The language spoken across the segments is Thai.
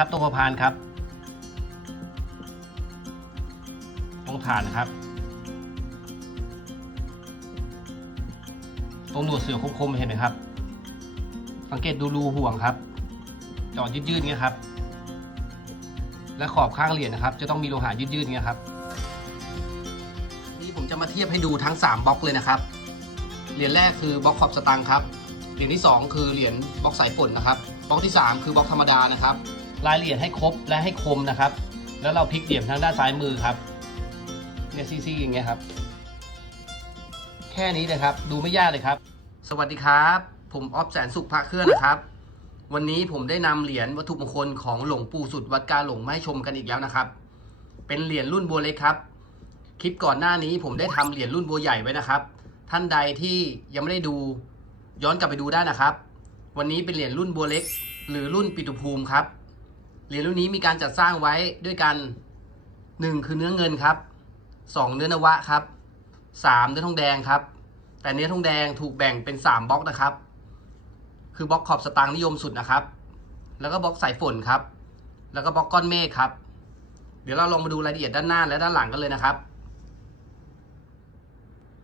ครับตัวพอพานครับ ตรงฐานครับ ตรงหนวดเสือคมๆเห็นไหมครับ สังเกตดูรูห่วงครับจอดยืดๆเงี้ยครับ และขอบข้างเหรียญนะครับ จะต้องมีโลหะยืดๆเงี้ยครับ นี่ผมจะมาเทียบให้ดูทั้ง 3บล็อกเลยนะครับ เหรียญแรกคือบล็อกขอบสตางค์ครับ เหรียญที่ 2 คือเหรียญบล็อกสายฝนนะครับ บล็อกที่ 3 คือบล็อกธรรมดานะครับ รายละเอียดให้ครบและให้คมนะครับ แล้วเราพลิกเหลี่ยมทางด้านซ้ายมือครับเนี่ยซี่ๆอย่างเงี้ยครับ แค่นี้เลยครับ ดูไม่ยากเลยครับ สวัสดีครับ ผมออฟแสนสุขพระเครื่องนะครับ วันนี้ผมได้นำเหรียญวัตถุมงคลของหลวงปู่สุดวัดกาหลงมาให้ชมกันอีกแล้วนะครับ เป็นเหรียญรุ่นบัวเล็กครับ คลิปก่อนหน้านี้ผมได้ทำเหรียญรุ่นบัวใหญ่ไว้นะครับ ท่านใดที่ยังไม่ได้ดูย้อนกลับไปดูได้นะครับ วันนี้เป็นเหรียญรุ่นบัวเล็ก หรือรุ่นปิตุภูมิครับ เหรียญรุ่นนี้มีการจัดสร้างไว้ด้วยกันหนึ่งคือเนื้อเงินครับสองเนื้อนวะครับสามเนื้อทองแดงครับ แต่เนื้อทองแดงถูกแบ่งเป็นสามบล็อกนะครับ คือบล็อกขอบสตางค์นิยมสุดนะครับ แล้วก็บล็อกสายฝนครับ แล้วก็บล็อกก้อนเมฆครับ เดี๋ยวเราลองมาดูรายละเอียดด้านหน้าและด้านหลังกันเลยนะครับ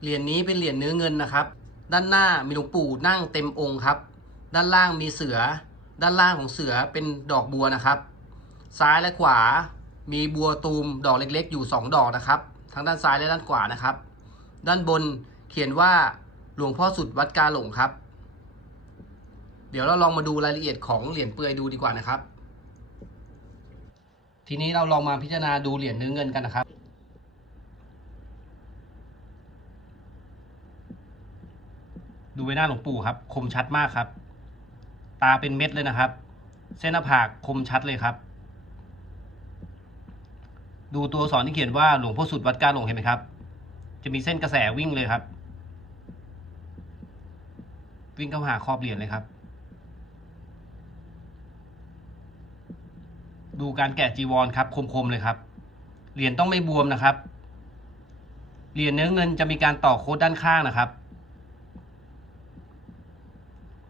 เหรียญนี้เป็นเหรียญเนื้อเงินนะครับ ด้านหน้ามีหลวงปู่นั่งเต็มองค์ครับ ด้านล่างมีเสือ ด้านล่างของเสือเป็นดอกบัวนะครับ ซ้ายและขวา มีบัวตูมดอกเล็กๆ อยู่ 2 ดอกนะครับ ทั้งด้านซ้ายและด้านขวานะครับ ด้านบนเขียนว่าหลวงพ่อสุดวัดกาหลงครับ เดี๋ยวเราลองมาดูรายละเอียดของเหรียญเปลือยดูดีกว่านะครับ ทีนี้เราลองมาพิจารณาดูเหรียญเนื้อเงินกันนะครับดูใบหน้าหลวงปู่ครับ คมชัดมากครับ ตาเป็นเม็ดเลยนะครับ เส้นหน้าผากคมชัดเลยครับ ดูตัวอักษรที่เขียนว่าหลวงพ่อสุดวัดกาหลงเห็นไหมครับ จะมีเส้นกระแสวิ่งเลยครับ วิ่งเข้าหาขอบเหรียญเลยครับ ดูการแกะจีวรครับ คมๆเลยครับ เหรียญต้องไม่บวมนะครับ เหรียญเนื้อเงินจะมีการต่อโค้ดด้านข้างนะครับ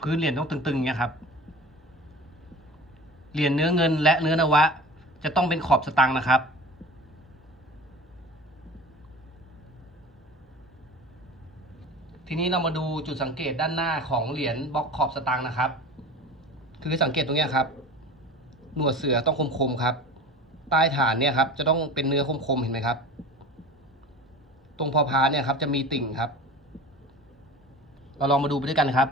พื้นเหรียญต้องตึงๆเนี่ยครับ เหรียญเนื้อเงินและเนื้อนวะจะต้องเป็นขอบสตังนะครับ ทีนี้เรามาดูจุดสังเกตด้านหน้าของเหรียญบล็อกขอบสตางค์นะครับ คือสังเกตตรงนี้ครับ หนวดเสือต้องคมๆครับ ใต้ฐานเนี่ยครับ จะต้องเป็นเนื้อคมๆเห็นไหมครับ ตรงพอพาเนี่ยครับ จะมีติ่งครับ เราลองมาดูไปด้วยกันครับ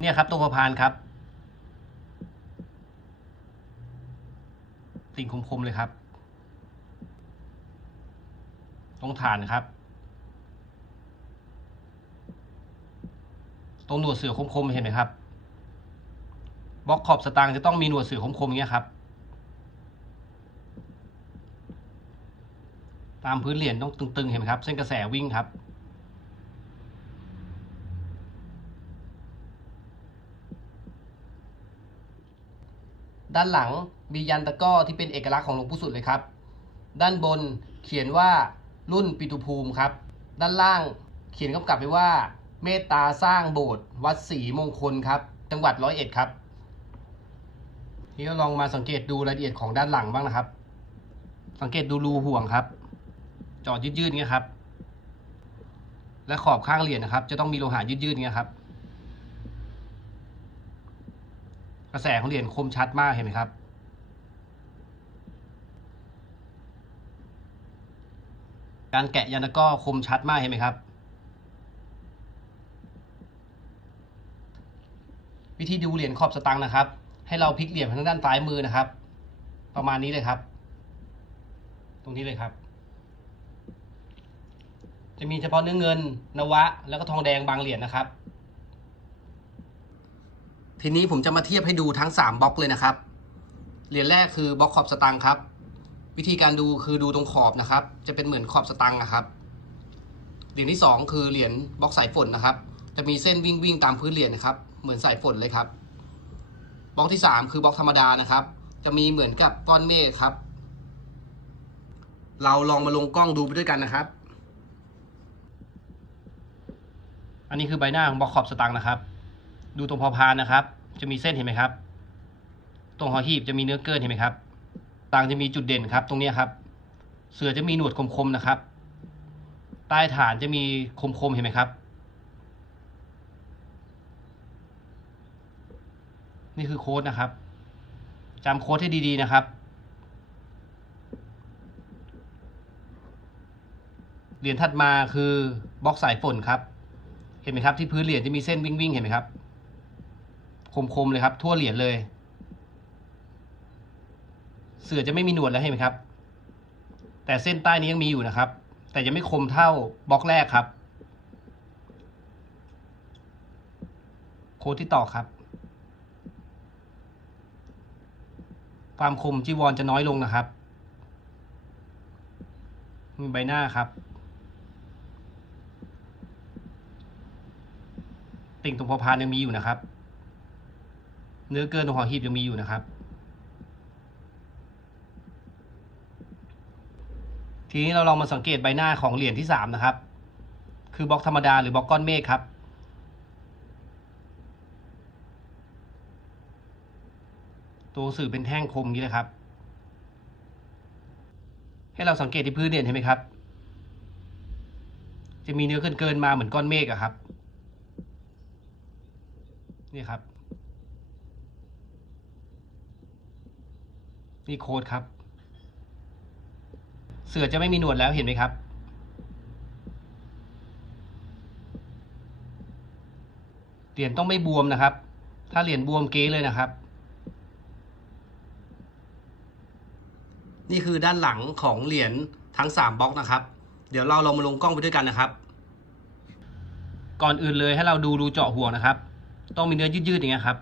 เนี่ยครับ ตรงพอพานครับ ติ่งคมๆเลยครับ ตรงฐานครับ ตรงหนวดเสือคมๆเห็นไหมครับบล็อกขอบสตางค์จะต้องมีหนวดเสือคมๆอย่างเงี้ยครับ ตามพื้นเหรียญต้องตึงๆเห็นไหมครับ เส้นกระแสวิ่งครับด้านหลังมียันตะก้อที่เป็นเอกลักษณ์ของหลวงปู่สุดเลยครับ ด้านบนเขียนว่า รุ่นปิตุภูมิครับ ด้านล่างเขียนกำกับไว้ว่า เมตตาสร้างโบสถ์วัดศรีมงคลครับ จังหวัดร้อยเอ็ดครับนี่ก็ลองมาสังเกตดูรายละเอียดของด้านหลังบ้างนะครับ สังเกตดูรูห่วงครับ จอดยืดๆเงี้ยครับ และขอบข้างเหรียญนะครับ จะต้องมีโลหะยืดๆเงี้ยครับ กระแสของเหรียญคมชัดมากเห็นไหมครับ การแกะยันตะกร้อคมชัดมากเห็นไหมครับ วิธีดูเหรียญขอบสตางค์นะครับ ให้เราพลิกเหรียญทางด้านซ้ายมือนะครับ ประมาณนี้เลยครับ ตรงนี้เลยครับ จะมีเฉพาะเนื้อเงินนวะ แล้วก็ทองแดงบางเหรียญนะครับ ทีนี้ผมจะมาเทียบให้ดูทั้ง 3บล็อกเลยนะครับ เหรียญแรกคือบล็อกขอบสตางค์ครับ วิธีการดูคือดูตรงขอบนะครับ จะเป็นเหมือนขอบสตังค์นะครับ เหรียญที่ 2 คือเหรียญบล็อกสายฝนนะครับ จะมีเส้นวิ่งวิ่งตามพื้นเหรียญนะครับ เหมือนสายฝนเลยครับ บล็อกที่ 3 คือบล็อกธรรมดานะครับ จะมีเหมือนกับก้อนเมฆครับ เราลองมาลงกล้องดูไปด้วยกันนะครับ อันนี้คือใบหน้าของบล็อกขอบสตังค์นะครับ ดูตรงพอพานนะครับ จะมีเส้นเห็นไหมครับ ตรงหอหีบจะมีเนื้อเกินเห็นไหมครับ ต่างจะมีจุดเด่นครับตรงนี้ครับ เสือจะมีหนวดคมๆนะครับ ใต้ฐานจะมีคมๆเห็นไหมครับ นี่คือโค้ดนะครับจำโค้ดให้ดีๆนะครับเหรียญถัดมาคือบล็อกสายฝนครับ เห็นไหมครับที่พื้นเหรียญจะมีเส้นวิ่งๆเห็นไหมครับ คมๆเลยครับ ทั่วเหรียญเลย เสือจะไม่มีหนวดแล้วเห็นไหมครับ แต่เส้นใต้นี้ยังมีอยู่นะครับ แต่ยังไม่คมเท่าบล็อกแรกครับ โค้ดที่ต่อครับ ความคมจีวรจะน้อยลงนะครับ มีใบหน้าครับ ติ่งตรงพอพานยังมีอยู่นะครับ เนื้อเกินตรงหอหีบยังมีอยู่นะครับ ทีนี้เราลองมาสังเกตใบหน้าของเหรียญที่สามนะครับ คือบล็อกธรรมดาหรือบล็อกก้อนเมฆครับ ตัวสื่อเป็นแท่งคมอย่นี้เลยครับ ให้เราสังเกตที่พื้นเนี่ยเห็นไหมครับ จะมีเนื้อเกินเกินๆมาเหมือนก้อนเมฆอะครับ นี่ครับ นี่โค้ดครับ เสือจะไม่มีหนวดแล้วเห็นไหมครับ เหรียญต้องไม่บวมนะครับ ถ้าเหรียญบวมเก๊เลยนะครับ นี่คือด้านหลังของเหรียญทั้ง 3บล็อกนะครับ เดี๋ยวเราลองมาลงกล้องไปด้วยกันนะครับ ก่อนอื่นเลยให้เราดูรูเจาะห่วงนะครับ ต้องมีเนื้อยืดๆอย่างเงี้ยครับ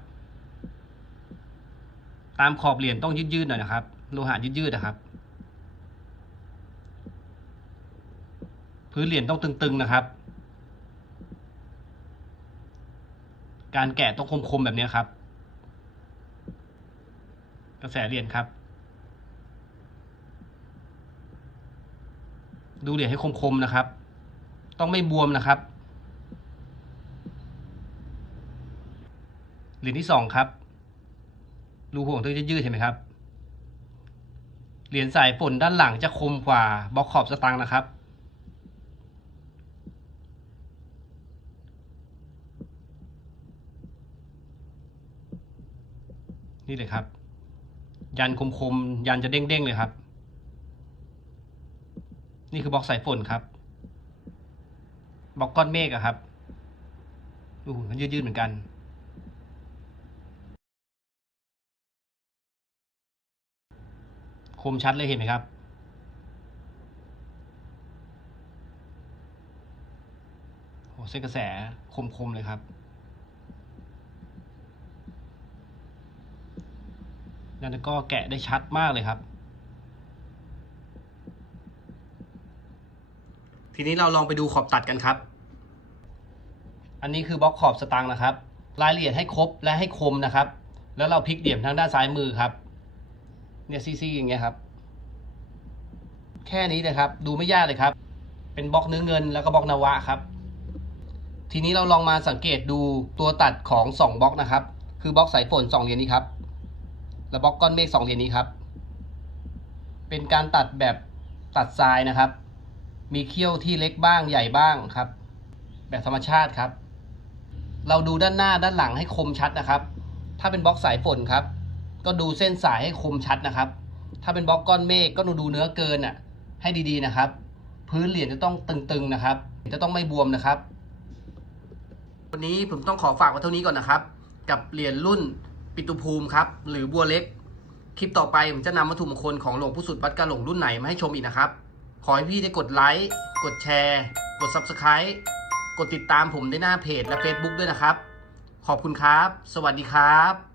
ตามขอบเหรียญต้องยืดๆหน่อยนะครับ โลหะยืดๆนะครับ พื้นเหรียญต้องตึงๆนะครับ การแกะต้องคมๆแบบนี้ครับ กระแสเหรียญครับ ดูเหรียญให้คมๆนะครับ ต้องไม่บวมนะครับ เหรียญที่สองครับรูห่วงต้องยืดๆเห็นไหมครับ เหรียญสายฝนด้านหลังจะคมกว่าบล็อกขอบสตางค์นะครับ นี่เลยครับ ยันคมๆ ยันจะเด้งๆเลยครับ นี่คือบล็อกสายฝนครับ บล็อกก้อนเมฆอะครับดูมันยืดๆเหมือนกันคมชัดเลยเห็นไหมครับ โหเส้นกระแสคมๆเลยครับ แล้วก็แกะได้ชัดมากเลยครับ ทีนี้เราลองไปดูขอบตัดกันครับ อันนี้คือบล็อกขอบสตางค์นะครับ รายละเอียดให้ครบและให้คมนะครับ แล้วเราพลิกเหลี่ยมทางด้านซ้ายมือครับเนี่ยซี่ๆอย่างเงี้ยครับ แค่นี้เลยครับ ดูไม่ยากเลยครับ เป็นบล็อกเนื้อเงินแล้วก็บล็อกนวะครับ ทีนี้เราลองมาสังเกตดูตัวตัดของ 2บล็อกนะครับ คือบล็อกสายฝน2เหรียญนี้ครับ และบล็อกก้อนเมฆ2เหรียญนี้ครับ เป็นการตัดแบบตัดทรายนะครับ มีเขี้ยวที่เล็กบ้างใหญ่บ้างครับ แบบธรรมชาติครับ เราดูด้านหน้าด้านหลังให้คมชัดนะครับ ถ้าเป็นบล็อกสายฝนครับ ก็ดูเส้นสายให้คมชัดนะครับ ถ้าเป็นบล็อกก้อนเมฆก็ดูดูเนื้อเกินอะ ให้ดีๆนะครับ พื้นเหรียญจะต้องตึงๆนะครับ จะต้องไม่บวมนะครับ วันนี้ผมต้องขอฝากไว้เท่านี้ก่อนนะครับ กับเหรียญรุ่น ปิตุภูมิครับ หรือบัวเล็ก คลิปต่อไปผมจะนำวัตถุมงคลของหลวงผู้สุดวัดกาหลงรุ่นไหนมาให้ชมอีกนะครับ ขอให้พี่ได้กดไลค์ กดแชร์ กด Subscribe กดติดตามผมในหน้าเพจและ Facebook ด้วยนะครับ ขอบคุณครับ สวัสดีครับ